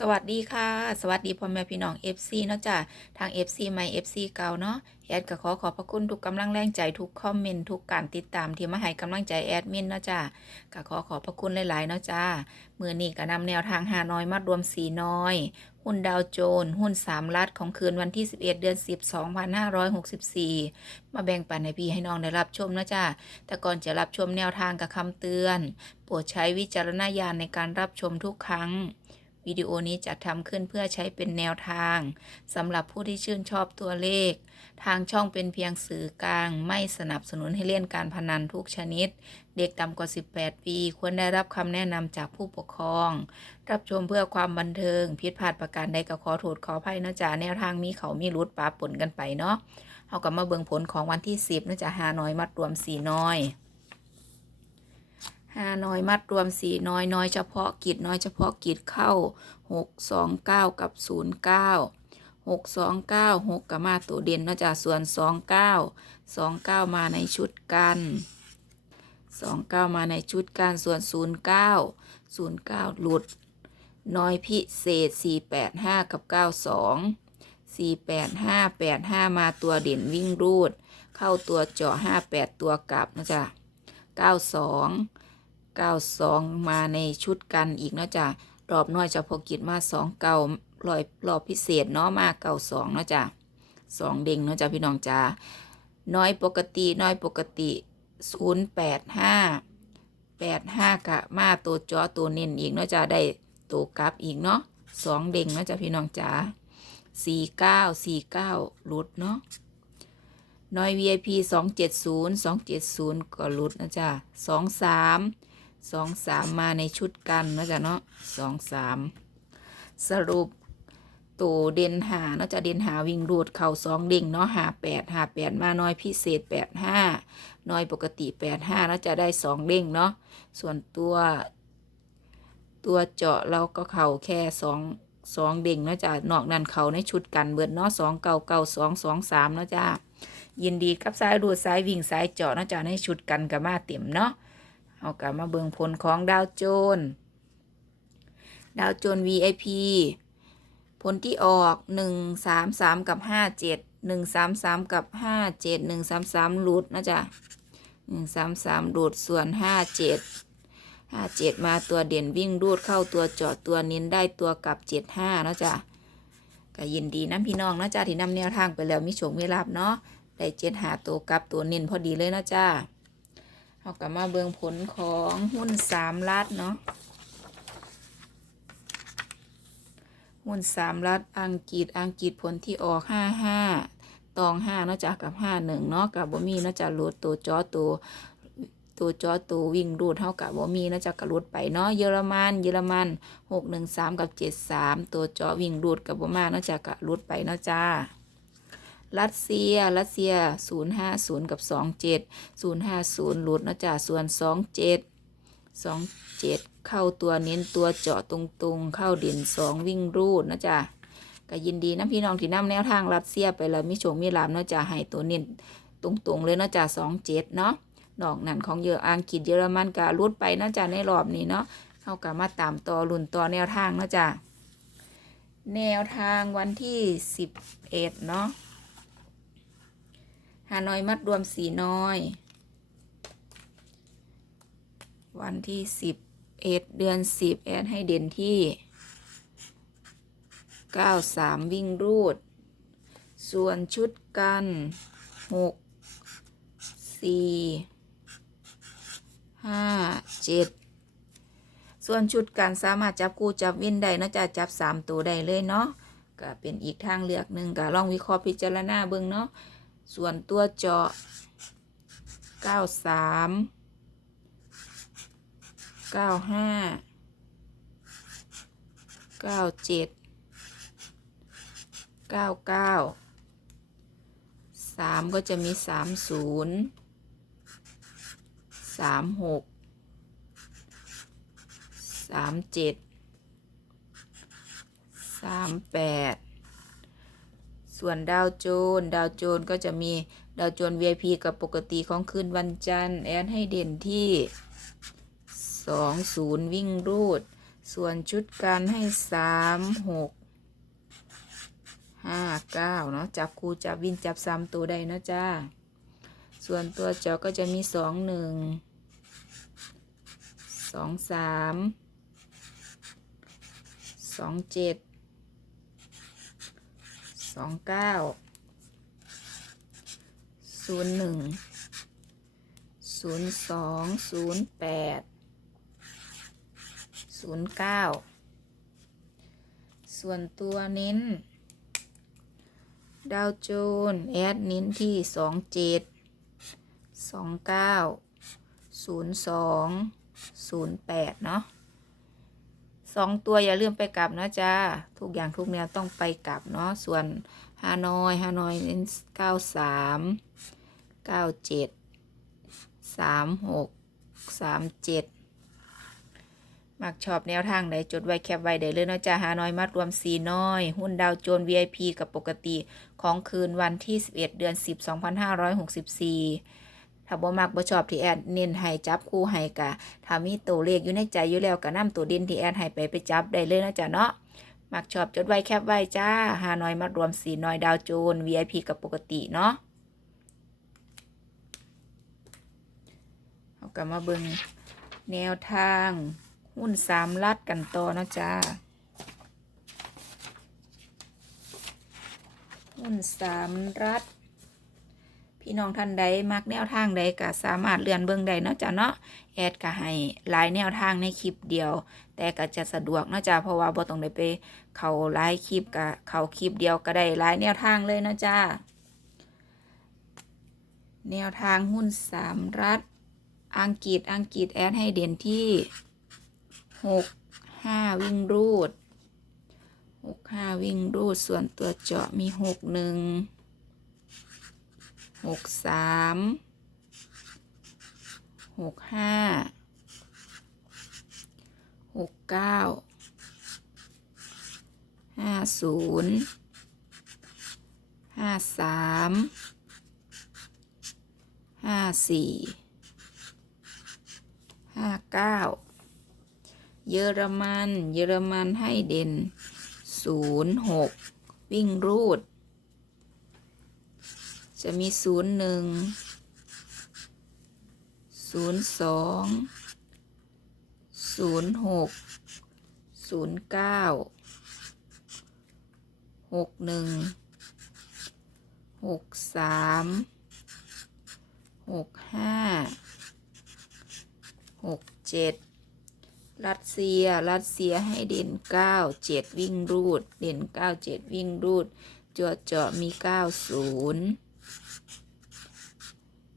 สวัสดีค่ะ สวัสดีพ่อแม่พี่น้อง FC เนาะจ้ะทาง FC ใหม่ FC เก่าเนาะแอดก็ขอขอบพระคุณทุกกำลังแรงใจทุกคอมเมนต์ทุกการติดตามที่มาให้กำลังใจแอดมินเนาะจ้ะก็ขอขอบพระคุณหลายๆเนาะจ้ามือนี้ก็นำแนวทางหาน้อยมารวมสีน้อย หุ้นดาวโจนส์หุ้นสามลัดของคืนวันที่ 11 เดือน 10 2564 มาแบ่งปันให้พี่ให้น้องได้รับชมนะจ้าแต่ก่อนจะรับชมแนวทางกับคำเตือน โปรดใช้วิจารณญาณในการรับชมทุกครั้ง วิดีโอนี้จัดทำขึ้นเพื่อใช้เป็นแนวทางสำหรับผู้ที่ชื่นชอบตัวเลข ทางช่องเป็นเพียงสื่อกลาง ไม่สนับสนุนให้เล่นการพนันทุกชนิด เด็กต่ำกว่า 18 ปี ควรได้รับคำแนะนำจากผู้ปกครอง รับชมเพื่อความบันเทิง ผิดพลาดประการใดก็ขอโทษขออภัยนะจ๊ะแนวทางมีเขามีรุดปาปนกันไปเนาะเอากลับมาเบิ่งผลของวันที่ 10นะจ๊ะหาน้อยมัดรวมสีน้อย ห้าน้อยมัดรวมสี่น้อยน้อยเฉพาะกิจน้อยเฉพาะกิจเข้าหกสองเก้ากับศูนย์เก้าหกสองเก้าหกกับมาตัวเด่นเนอกจากส่วนสองเก้าสองเก้ามาในชุดกันสองเก้ามาในชุดกันส่วนศูนย์เก้าศูนย์เก้าหลุด น้อยพิเศษสี่แปดห้ากับเก้าสองสี่แปดห้าแปดห้ามาตัวเด่นวิ่งรูด เข้าตัวเจาะห้าแปดตัวกลับนะจ๊ะเก้าสอง 92มาในชุดกันอีกเนาะจ้ะรอบน้อยเฉพาะกิจมา2เก่ารอยรอบพิเศษเนาะมาเก่า2เนาะจ้ะสองเด้งเนาะจ้ะพี่น้องจ้าน้อยปกติน้อยปกติ085 85กะมาตัวจอตัวเน้นอีกเนาะจ้ะได้ตัวกลับอีกเนาะสองเด้งเนาะจ้ะพี่น้องจ้า49 49หลุดเนาะน้อย VIP 270 270 ก็หลุดนะจ๊ะ 23 23มมาในชุดกันนะจ๊ะเนาะ23สามสรุปตัวเด่นหาเนาะจะเด่นหาวิ่งรูดเข่าสองเด้งเนาะหาแปดหาแปดมาน้อยพิเศษแปดห้าน้อยปกติแปดห้าเนาะจะได้สองเด้งเนาะส่วนตัวตัวเจาะเราก็เข่าแค่สองสองเด้งเนาะจ้ะนอกนั้นเข่าในชุดกันเบิดเนาะสองเก่าเก่าสองสองสามเนาะจ้ายินดีกับสายรูดสายวิ่งสายเจาะเนาะจ้ะในชุดกันกับมาเต็มเนาะ เอากลับมาเบิงผลของดาวโจน ดาวโจน VIP ผลที่ออกหนึ่งสามสามกับห้าเจ็ดหนึ่งสามสามกับห้าเจ็ดหนึ่งสามสามหลุดนะจ๊ะหนึ่งสามสามหลุดส่วนห้าเจ็ดห้าเจ็ดมาตัวเด่นวิ่งรูดเข้าตัวจาะตัวเน้นได้ตัวกับเจ็ดห้านะจ๊ะก็ยินดีน้ำพี่น้องนะจ๊ะที่นำแนวทางไปแล้วมีโชคมีลาบเนาะได้เจ็ดหาตัวกับตัวเน้นพอดีเลยนะจ้า เอากลับมาเบิงผลของหุ้นสามลัดเนาะหุ้นสามลัดอังกฤษอังกฤษผลที่ออกห้าห้าตองห้าเนาะจ้ะกับห้าหนึ่งเนาะกับบ่มีเนาะจ้ะรูดตัวจอตัวตัวจอตัววิ่งรูดเท่ากับบ่มีเนะจ้ะกับรูดไปเนาะเยอรมันเยอรมันหกหนึ่งสามกับเจ็ดสามตัวจอวิ่งรูดกับบ่มาเนะจ้ะกับรูดไปเนาะจ้า รัสเซีย รัสเซีย 050 กับ 27 050 หลุดนะจ๊ะส่วน 27 27 เข้าตัวเน้นตัวเจาะตรงๆ เข้าเด่น 2 วิ่งรูดนะจ๊ะก็ยินดีนะพี่น้องที่นำแนวทางรัสเซียไปแล้วมีโชคมีลาบเนาะจ๊ะให้ตัวเน้นตรงๆเลยเนาะจ๊ะ27 เนาะนอกนั้นของเยออังกฤษเยอรมันก็รุดไปนะจ๊ะในรอบนี้เนาะเข้ากับมาตามต่อรุ่นต่อแนวทางนะจ๊ะแนวทางวันที่ 11 เนาะ หาน้อยมัดรวมสีน้อย วันที่สิบเอ็ดเดือนสิบแอดให้เด่นที่เก้าสามวิ่งรูด ส่วนชุดกันหกสี่ห้าเจ็ดส่วนชุดกันสามารถจับคู่จับวินได้เนาะจะจับสามตัวได้เลยเนาะก็เป็นอีกทางเลือกหนึ่งก็ลองวิเคราะห์พิจารณาเบิ่งเนาะ ส่วนตัวเจาะ 93 95 97 99 3 ก็จะมี 30 36 37 38 ส่วนดาวโจน ดาวโจนก็จะมีดาวโจน VIP กับปกติของคืนวันจันทร์แอนให้เด่นที่ 20 วิ่งรูด ส่วนชุดกันให้สามหกห้าเก้าเนาะจับคูจับวินจับสามตัวได้เนาะจ้า ส่วนตัวจาะก็จะมีสองหนึ่ง สองเก้าศูนย์หนึ่งศูนย์สองศูนย์แปดศูนย์เก้าส่วนตัวเน้น ดาวโจนแอดเน้นที่สองเจ็ดสองเก้าศูนย์สองศูนย์แปดเนาะ สองตัวอย่าลืมไปกลับนะจ้าทุกอย่างทุกแนวต้องไปกลับเนาะส่วนฮานอยฮานอยเน้นเก้าสามเก้าเจ็ดสามหกสามเจ็ดมักชอบแนวทางไหนจดไว้แคปไว้ได้เลยนะจ้าฮานอยมัดรวมสีน้อย หุ้นดาวโจนส์ VIP กับปกติของคืนวันที่ 11 เดือน 10 2564 ถ้าบ่มักบ่ชอบที่แอดเน้นให้จับคู่ให้กะถ้ามีตัวเลขอยู่ในใจอยู่แล้วก็นำตัวด่นที่แอดให้ไปไปจับได้เลยนะจ๊ะเนาะมักชอบจดไว้แคปไว้จ้าหาน้อยมารวมสีน้อยดาวโจน VIP กับปกติเนาะเอากลับมาเบิ่งแนวทางหุ้นสามลัดกันต่อนะจ้าหุ้นสามรัฐ พี่น้องท่านใดมักแนวทางใดก็สามารถเลื่อนเบิ่งได้เนาะจ้ะเนาะแอดก็ให้หลายแนวทางในคลิปเดียว แต่ก็จะสะดวกเนาะจ้ะเพราะว่าบ่ต้องได้ไปเข้าหลายคลิปก็เข้าคลิปเดียวก็ได้หลายแนวทางเลยเนาะจ้าแนวทางหุ้นสามรัฐ อังกฤษอังกฤษแอดให้เด่นที่หกห้าวิ่งรูดหกห้าวิ่งรูดส่วนตัวเจาะมีหกหนึ่ง หกสามหกห้าหกเก้าห้าศูนย์ห้าสามห้าสี่ห้าเก้าเยอรมัน เยอรมันให้เด่นศูนย์หกวิ่งรูด จะมีศูนย์หนึ่งศูนย์สองศูนย์หกศูนย์เก้าหกหนึ่งหกสามหกห้าหกเจ็ดรัสเซีย รัสเซียให้เด่นเก้าเจ็ดวิ่งรูด เด่นเก้าเจ็ดวิ่งรูดจาะเจาะมีเก้าศูนย์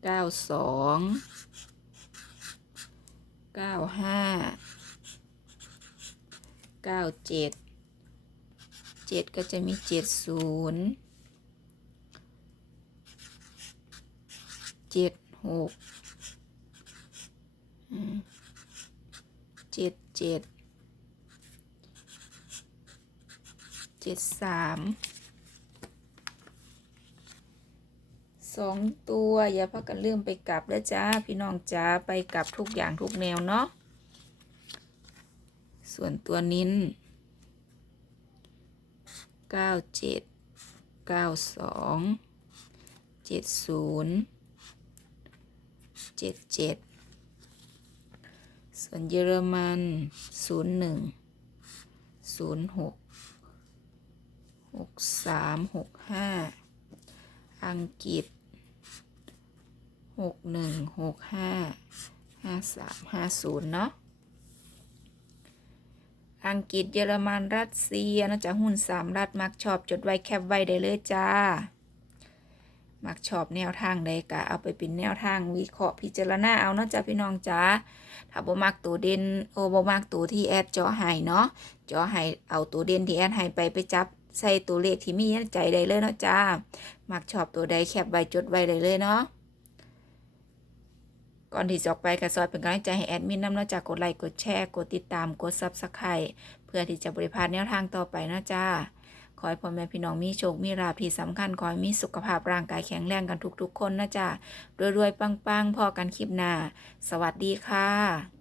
เก้าสองเก้าห้าเก้าเจ็ดเจ็ดก็จะมีเจ็ดศูนย์เจ็ดหกเจ็ดเจ็ดเจ็ดสาม สองตัวอย่าพักกันเลื่อมไปกลับแล้วจ้าพี่น้องจ้าไปกลับทุกอย่างทุกแนวเนาะส่วนตัวนิ้นเก้าเจ็ดเก้าสองเจ็ดศูนย์เจ็ดเจ็ดส่วนเยอรมันศูนย์หนึ่งศูนย์หกหกสามหกห้าอังกฤษ หกหนึ่งหกห้าห้าสามห้าศูนย์เนาะอังกฤษเยอรมันรัสเซียนะจ๊ะหุ้นสามรัฐมักชอบจดไว้แคปไว้ได้เลยจ้า มักชอบแนวทางใดกะเอาไปเป็นแนวทางวิเคราะห์พิจารณาเอาเนาะจ้ะพี่น้องจ้าถ้าบ่มักตัวเด่นโอ้บ่มักตัวที่แอดเจาะให้เนาะเจาะให้เอาตัวเด่นที่แอดให้ไปไปจับใส่ตัวเลขที่มีในใจได้เลยเนาะจ้า มักชอบตัวใดแคปไว้จดไว้ได้เลยเนาะ ก่อนที่จะออกไปก็ซอยเป็นกำลังใจให้แอดมินนำเนาะจากกดไลค์กดแชร์กดติดตามกดซับสไครต์เพื่อที่จะบริพารแนวทางต่อไปนะจ้าขอให้พ่อแม่พี่น้องมีโชค มีราภที่สำคัญ ขอให้มีสุขภาพร่างกายแข็งแรงกันทุกๆคนนะจ้ารวยๆปังๆพอกันคลิปหน้า สวัสดีค่ะ